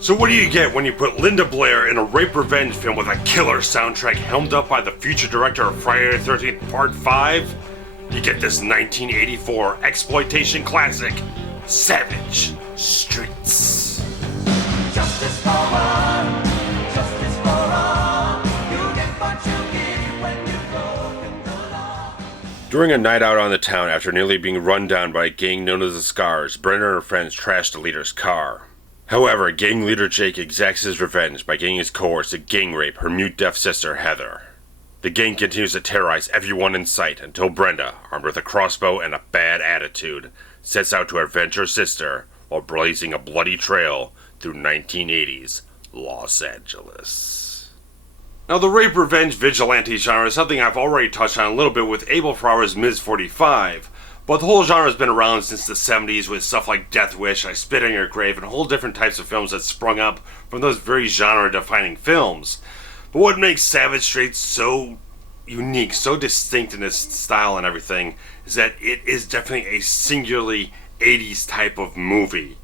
So what do you get when you put Linda Blair in a rape revenge film with a killer soundtrack helmed up by the future director of Friday the 13th Part 5? You get this 1984 exploitation classic, Savage Streets. Justice for all, justice for all. You get what you give when you broken the law. During a night out on the town after nearly being run down by a gang known as the Scars, Brenda and her friends trash the leader's car. However, gang leader Jake exacts his revenge by getting his cohorts to gang rape her mute-deaf sister Heather. The gang continues to terrorize everyone in sight until Brenda, armed with a crossbow and a bad attitude, sets out to avenge her sister while blazing a bloody trail through 1980s Los Angeles. Now, the rape revenge vigilante genre is something I've already touched on a little bit with Abel Ferrara's Ms. 45, but the whole genre has been around since the 70s with stuff like Death Wish, I Spit on Your Grave, and whole different types of films that sprung up from those very genre-defining films. But what makes Savage Streets so unique, so distinct in its style and everything, is that it is definitely a singularly 80s type of movie.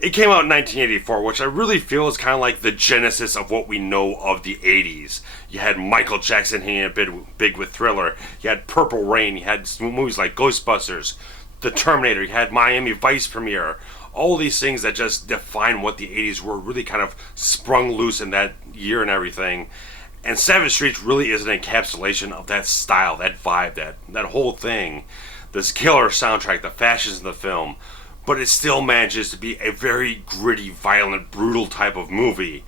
It came out in 1984, which I really feel is kind of like the genesis of what we know of the 80s. You had Michael Jackson hitting it big with Thriller. You had Purple Rain. You had movies like Ghostbusters, The Terminator. You had Miami Vice premiere. All these things that just define what the 80s were really kind of sprung loose in that year and everything. And Savage Streets really is an encapsulation of that style, that vibe, that whole thing. This killer soundtrack, the fashions in the film. But it still manages to be a very gritty, violent, brutal type of movie,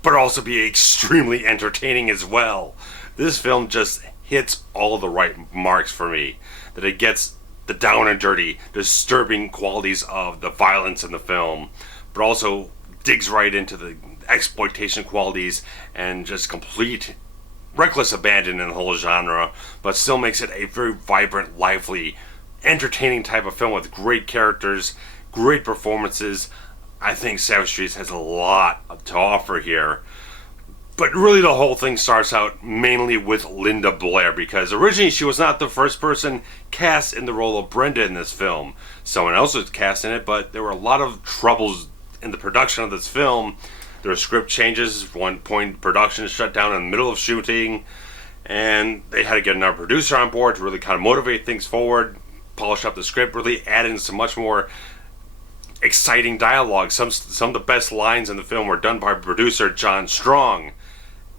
but also be extremely entertaining as well. This film just hits all the right marks for me. That it gets the down and dirty, disturbing qualities of the violence in the film, but also digs right into the exploitation qualities and just complete reckless abandon in the whole genre, but still makes it a very vibrant, lively, entertaining type of film with great characters, great performances. I think Savage Streets has a lot to offer here. But really the whole thing starts out mainly with Linda Blair, because originally she was not the first person cast in the role of Brenda in this film. Someone else was cast in it, but there were a lot of troubles in the production of this film. There were script changes. At one point, production shut down in the middle of shooting, and they had to get another producer on board to really kind of motivate things forward, polish up the script, really add in some much more exciting dialogue. Some of the best lines in the film were done by producer John Strong.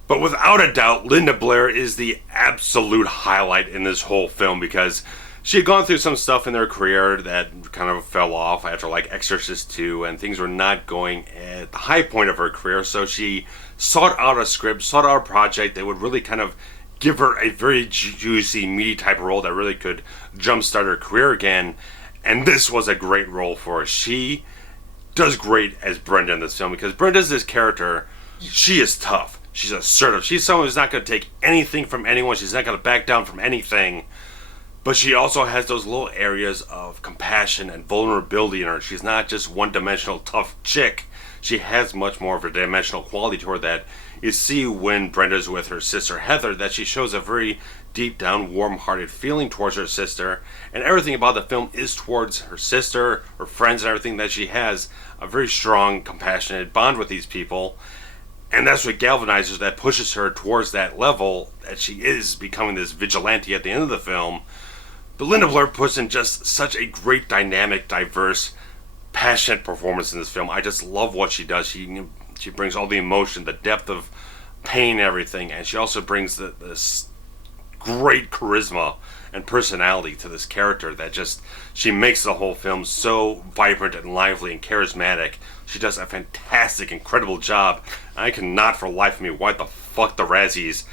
But without a doubt, Linda Blair is the absolute highlight in this whole film, because she had gone through some stuff in her career that kind of fell off after like Exorcist 2, and things were not going at the high point of her career, so she sought out a script, sought out a project that would really kind of give her a very juicy, meaty type of role that really could jumpstart her career again. And this was a great role for her. She does great as Brenda in this film, because Brenda's this character. She is tough. She's assertive. She's someone who's not going to take anything from anyone. She's not going to back down from anything. But she also has those little areas of compassion and vulnerability in her. She's not just one-dimensional tough chick. She has much more of a dimensional quality to her that you see when Brenda's with her sister Heather, that she shows a very deep down, warm-hearted feeling towards her sister, and everything about the film is towards her sister, her friends, and everything, that she has a very strong, compassionate bond with these people, and that's what galvanizes, that pushes her towards that level, that she is becoming this vigilante at the end of the film. But Linda Blair puts in just such a great, dynamic, diverse, passionate performance in this film. I just love what she does. She brings all the emotion, the depth of pain, and everything, and she also brings this great charisma and personality to this character that just, she makes the whole film so vibrant and lively and charismatic. She does a fantastic, incredible job. I cannot for the life of me why the fuck the Razzies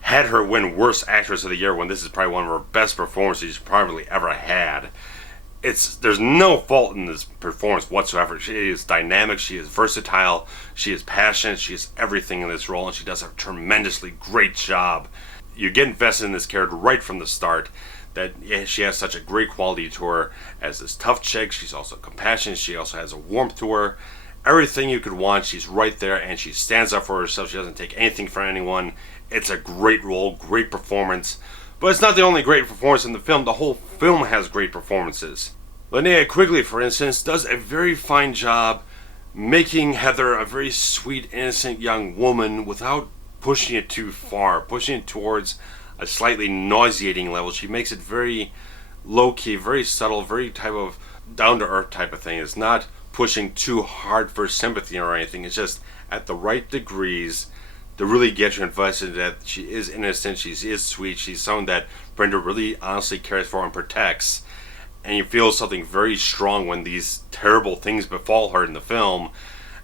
had her win Worst Actress of the Year when this is probably one of her best performances she's probably ever had. There's no fault in this performance whatsoever. She is dynamic, she is versatile, she is passionate, she is everything in this role, and she does a tremendously great job. You get invested in this character right from the start, that she has such a great quality to her as this tough chick. She's also compassionate, she also has a warmth to her. Everything you could want, she's right there, and she stands up for herself. She doesn't take anything from anyone. It's a great role, great performance. But it's not the only great performance in the film. The whole film has great performances. Linnea Quigley, for instance, does a very fine job making Heather a very sweet, innocent young woman without pushing it too far, pushing it towards a slightly nauseating level. She makes it very low-key, very subtle, very type of down-to-earth type of thing. It's not pushing too hard for sympathy or anything. It's just at the right degrees to really get you invested that she is innocent, she is sweet, she's someone that Brenda really honestly cares for and protects. And you feel something very strong when these terrible things befall her in the film.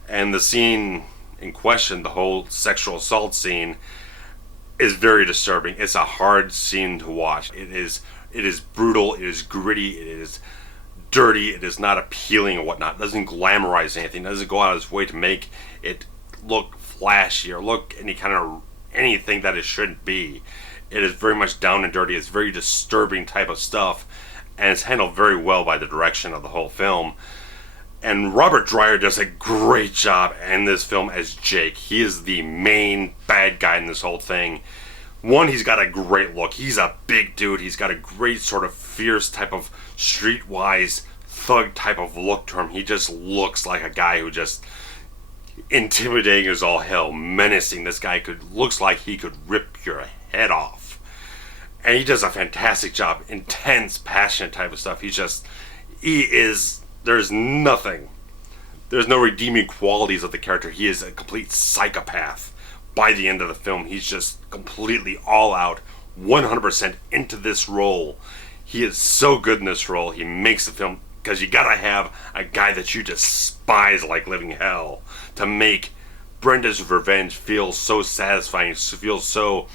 And the scene in question, the whole sexual assault scene, is very disturbing. It's a hard scene to watch. It is brutal, it is gritty, it is dirty, it is not appealing or whatnot. It doesn't glamorize anything, it doesn't go out of its way to make it look flashy or look anything that it shouldn't be. It is very much down and dirty. It's very disturbing type of stuff, and it's handled very well by the direction of the whole film. And Robert Dreyer does a great job in this film as Jake. He is the main bad guy in this whole thing. One, he's got a great look. He's a big dude. He's got a great sort of fierce type of streetwise thug type of look to him. He just looks like a guy who just intimidating as all hell, menacing. This guy looks like he could rip your head off. And he does a fantastic job. Intense, passionate type of stuff. There's nothing. There's no redeeming qualities of the character. He is a complete psychopath. By the end of the film, he's just completely all out, 100% into this role. He is so good in this role. He makes the film, because you gotta have a guy that you despise like living hell to make Brenda's revenge feel so satisfying, feel so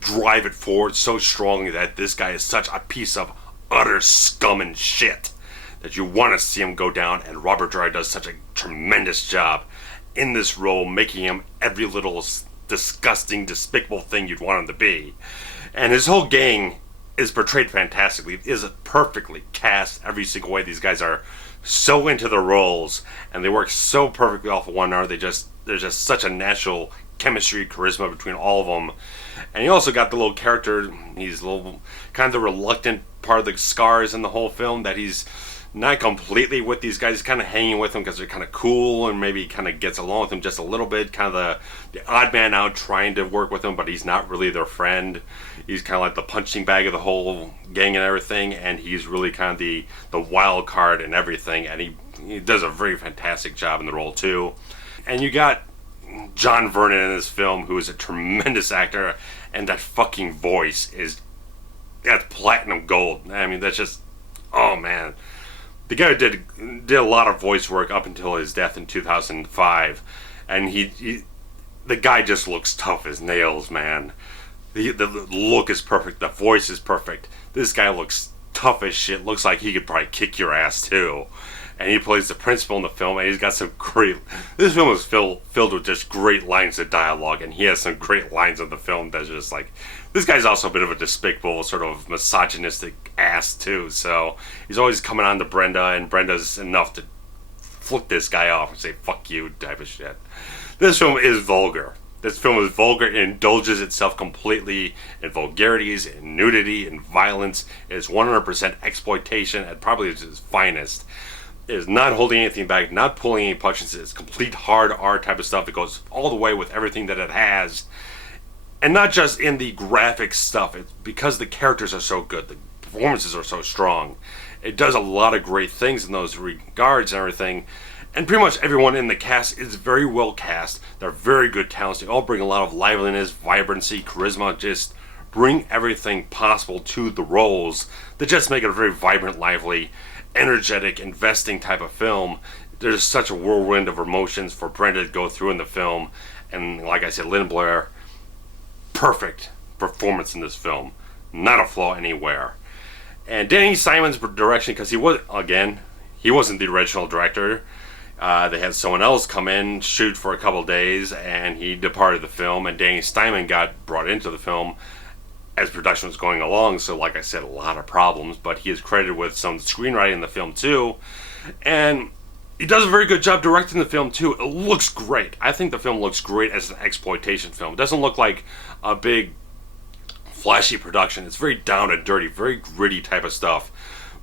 drive it forward so strongly that this guy is such a piece of utter scum and shit that you want to see him go down. And Robert Dreyer does such a tremendous job in this role, making him every little disgusting, despicable thing you'd want him to be. And his whole gang is portrayed fantastically. It is perfectly cast every single way. These guys are so into their roles, and they work so perfectly off of one another. There's just such a natural chemistry, charisma between all of them. And you also got the little character, he's a little kind of the reluctant part of the scars in the whole film, that he's not completely with these guys. He's kind of hanging with them because they're kind of cool, and maybe kind of gets along with them just a little bit, kind of the odd man out trying to work with them, but he's not really their friend. He's kind of like the punching bag of the whole gang and everything, and he's really kind of the wild card and everything, and he does a very fantastic job in the role too. And you got John Vernon in this film, who is a tremendous actor, and that fucking voice that's platinum gold. I mean, that's just, oh man. The guy did a lot of voice work up until his death in 2005, and the guy just looks tough as nails, man. The look is perfect, the voice is perfect. This guy looks tough as shit, looks like he could probably kick your ass too. And he plays the principal in the film, and he's got some great... This film is filled with just great lines of dialogue, and he has some great lines in the film that's just like... This guy's also a bit of a despicable, sort of misogynistic ass too, so he's always coming on to Brenda, and Brenda's enough to flip this guy off and say, fuck you, type of shit. This film is vulgar. This film is vulgar. It indulges itself completely in vulgarities, in nudity, in violence. It is 100% exploitation at probably its finest. It is not holding anything back, not pulling any punches. It's complete hard R type of stuff that goes all the way with everything that it has. And not just in the graphic stuff. It's because the characters are so good, the performances are so strong. It does a lot of great things in those regards and everything. And pretty much everyone in the cast is very well cast. They're very good talents. They all bring a lot of liveliness, vibrancy, charisma, just bring everything possible to the roles that just make it a very vibrant, lively, energetic, investing type of film. There's such a whirlwind of emotions for Brenda to go through in the film. And like I said, Blair, perfect performance in this film. Not a flaw anywhere. And Danny Simon's direction, because he wasn't the original director. They had someone else come in, shoot for a couple days, and he departed the film, and Danny Steinmann got brought into the film as production was going along. So like I said, a lot of problems, but he is credited with some screenwriting in the film too. And he does a very good job directing the film too. It looks great. I think the film looks great as an exploitation film. It doesn't look like a big flashy production. It's very down and dirty, very gritty type of stuff.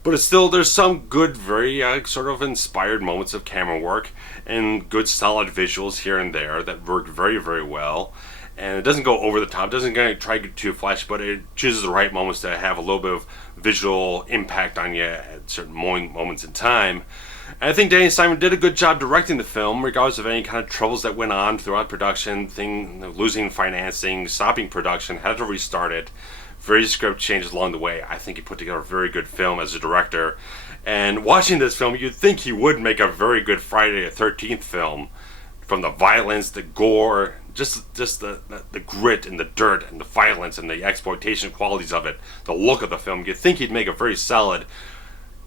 But it's still, there's some good, very sort of inspired moments of camera work and good solid visuals here and there that work very, very well. And it doesn't go over the top, doesn't try to get too flashy, but it chooses the right moments to have a little bit of visual impact on you at certain moments in time. And I think Danny Steinmann did a good job directing the film, regardless of any kind of troubles that went on throughout production, losing financing, stopping production, had to restart it. Various script changes along the way. I think he put together a very good film as a director. And watching this film, you'd think he would make a very good Friday the 13th film. From the violence, the gore, just the grit and the dirt and the violence and the exploitation qualities of it, the look of the film, you'd think he'd make a very solid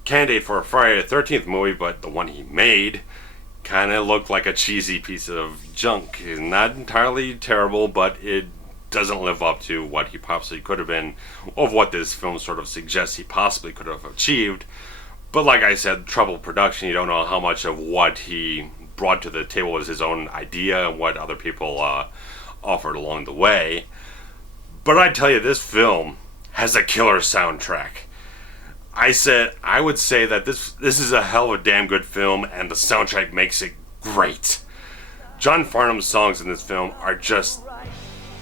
candidate for a Friday the 13th movie, but the one he made kind of looked like a cheesy piece of junk. Not entirely terrible, but it doesn't live up to what he possibly could have been, of what this film sort of suggests he possibly could have achieved. But like I said, troubled production, you don't know how much of what he brought to the table was his own idea and what other people offered along the way. But I tell you, this film has a killer soundtrack. I would say that this is a hell of a damn good film, and the soundtrack makes it great. John Farnham's songs in this film are just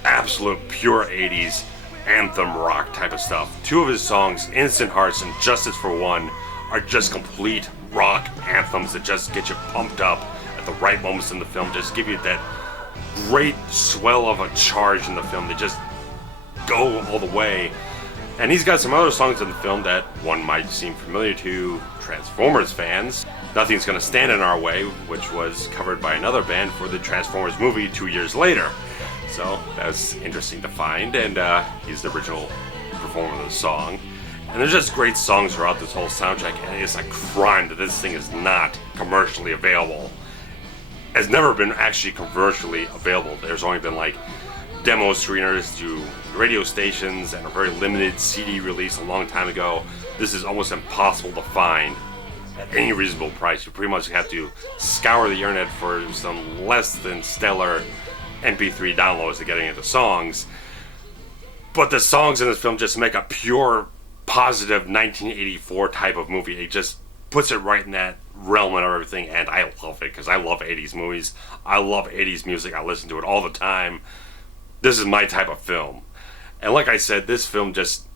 absolute pure 80s anthem rock type of stuff. Two of his songs, Innocent Hearts and Justice for One, are just complete rock anthems that just get you pumped up at the right moments in the film, just give you that great swell of a charge in the film that just go all the way. And he's got some other songs in the film that one might seem familiar to Transformers fans. Nothing's Gonna Stand in Our Way, which was covered by another band for the Transformers movie 2 years later. So that's interesting to find, and he's the original performer of the song. And there's just great songs throughout this whole soundtrack, and it's a crime that this thing is not commercially available. It's never been actually commercially available. There's only been like demo screeners to radio stations and a very limited CD release a long time ago. This is almost impossible to find at any reasonable price. You pretty much have to scour the internet for some less than stellar MP3 downloads to get any of the songs. But the songs in this film just make a pure, positive 1984 type of movie. It just puts it right in that realm and everything, and I love it because I love 80s movies. I love 80s music. I listen to it all the time. This is my type of film. And like I said, this film just,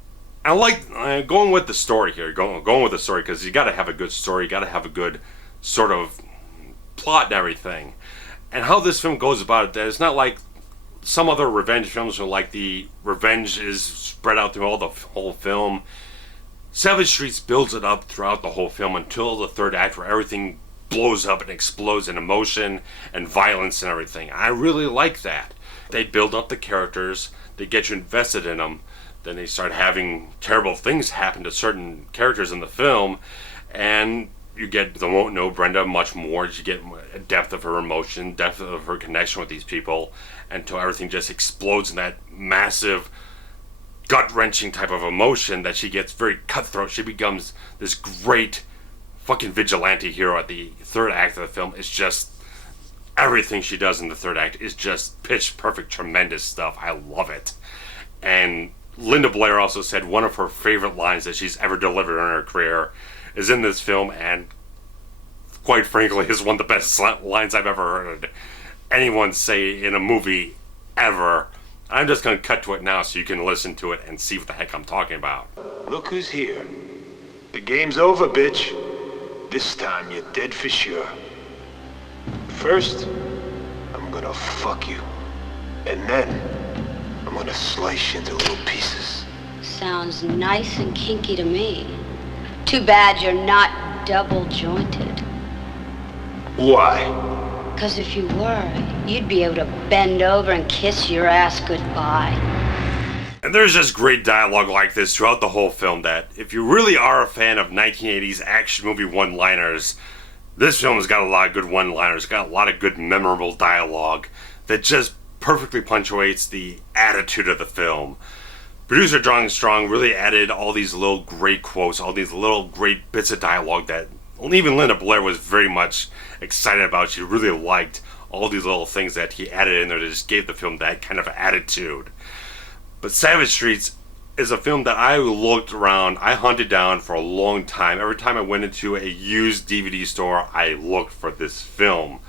I like going with the story here, going with the story, because you got to have a good story, you got to have a good sort of plot and everything. And how this film goes about it, that it's not like some other revenge films where like the revenge is spread out through all the whole film. Savage Streets builds it up throughout the whole film until the third act, where everything blows up and explodes in emotion and violence and everything. I really like that. They build up the characters, they get you invested in them, then they start having terrible things happen to certain characters in the film, and you get to know Brenda much more. You get a depth of her emotion, depth of her connection with these people, until everything just explodes in that massive, gut-wrenching type of emotion that she gets very cutthroat. She becomes this great fucking vigilante hero at the third act of the film. It's just, everything she does in the third act is just pitch perfect, tremendous stuff. I love it. And Linda Blair also said one of her favorite lines that she's ever delivered in her career is in this film, and quite frankly is one of the best lines I've ever heard anyone say in a movie ever. I'm just going to cut to it now so you can listen to it and see what the heck I'm talking about. Look who's here. The game's over, bitch. This time you're dead for sure. First, I'm gonna fuck you. And then, I'm gonna slice you into little pieces. Sounds nice and kinky to me. Too bad you're not double jointed. Why? Because if you were, you'd be able to bend over and kiss your ass goodbye. And there's just great dialogue like this throughout the whole film that, if you really are a fan of 1980s action movie one-liners, this film has got a lot of good one-liners, got a lot of good memorable dialogue that just perfectly punctuates the attitude of the film. Producer John Strong really added all these little great quotes, all these little great bits of dialogue that even Linda Blair was very much excited about. She really liked all these little things that he added in there that just gave the film that kind of attitude. But Savage Streets is a film that I looked around, I hunted down for a long time. Every time I went into a used DVD store, I looked for this film.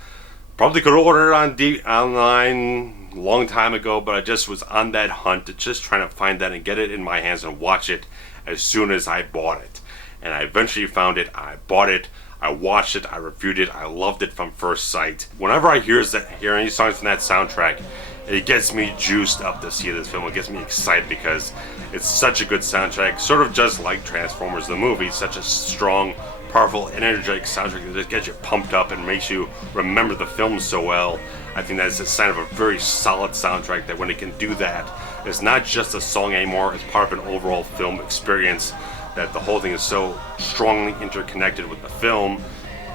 Probably could have ordered it online a long time ago, but I just was on that hunt, just trying to find that and get it in my hands and watch it as soon as I bought it. And I eventually found it, I bought it, I watched it, I reviewed it, I loved it from first sight. Whenever I hear any songs from that soundtrack, it gets me juiced up to see this film. It gets me excited because it's such a good soundtrack, sort of just like Transformers the movie, such a strong, powerful, energetic soundtrack that just gets you pumped up and makes you remember the film so well. I think that's a sign of a very solid soundtrack, that when it can do that, it's not just a song anymore, it's part of an overall film experience, that the whole thing is so strongly interconnected with the film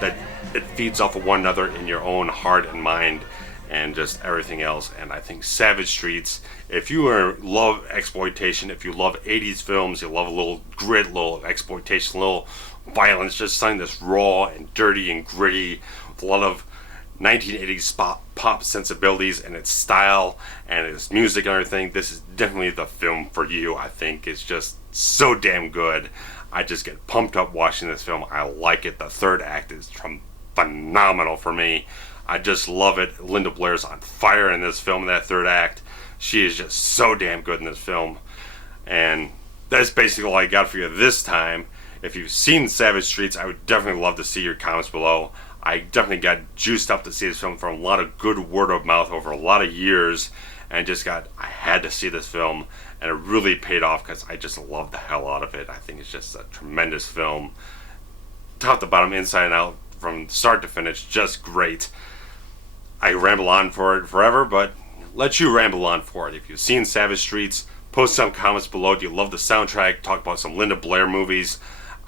that it feeds off of one another in your own heart and mind and just everything else. And I think Savage Streets, if you love exploitation, if you love 80s films, you love a little grit, a little exploitation, a little violence, just something that's raw and dirty and gritty with a lot of 1980s pop sensibilities and its style and its music and everything, this is definitely the film for you. I think it's just so damn good. I just get pumped up watching this film. I like it. The third act is phenomenal for me. I just love it. Linda Blair's on fire in this film, in that third act. She is just so damn good in this film. And that's basically all I got for you this time. If you've seen Savage Streets, I would definitely love to see your comments below. I definitely got juiced up to see this film from a lot of good word of mouth over a lot of years. And I had to see this film. And it really paid off because I just love the hell out of it. I think it's just a tremendous film. Top to bottom, inside and out, from start to finish, just great. I ramble on for it forever, but let you ramble on for it. If you've seen Savage Streets, post some comments below. Do you love the soundtrack? Talk about some Linda Blair movies.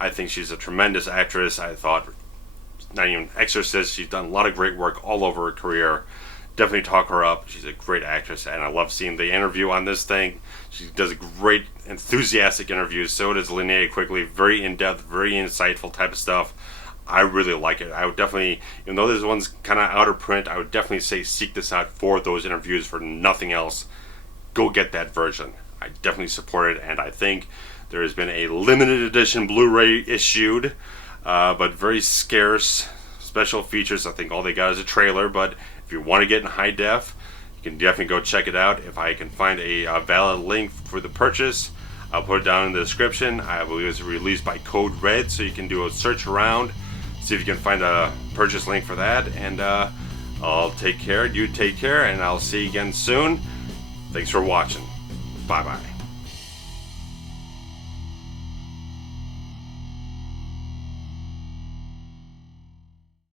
I think she's a tremendous actress. I thought, not even Exorcist, she's done a lot of great work all over her career. Definitely talk her up. She's a great actress, and I love seeing the interview on this thing. She does a great, enthusiastic interview. So does Linnea Quigley. Very in-depth, very insightful type of stuff. I really like it. I would definitely, even though this one's kind of out of print, I would definitely say seek this out for those interviews, for nothing else. Go get that version. I definitely support it, and I think there has been a limited edition Blu-ray issued, but very scarce special features. I think all they got is a trailer, but if you want to get in high def, you can definitely go check it out. If I can find a valid link for the purchase, I'll put it down in the description. I believe it's released by Code Red, so you can do a search around, see if you can find a purchase link for that, and I'll take care. You take care, and I'll see you again soon. Thanks for watching. Bye-bye.